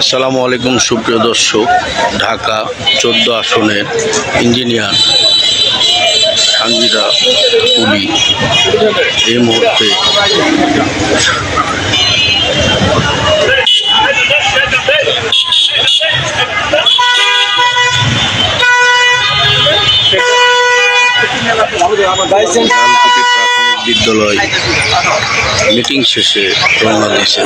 আসসালামু আলাইকুম, সুপ্রিয় দর্শক। ঢাকা চোদ্দ আসনের ইঞ্জিনিয়ার, সানজিদা পুলি এই মুহূর্তে প্রাথমিক বিদ্যালয় মিটিং শেষে রওনা দিয়েছে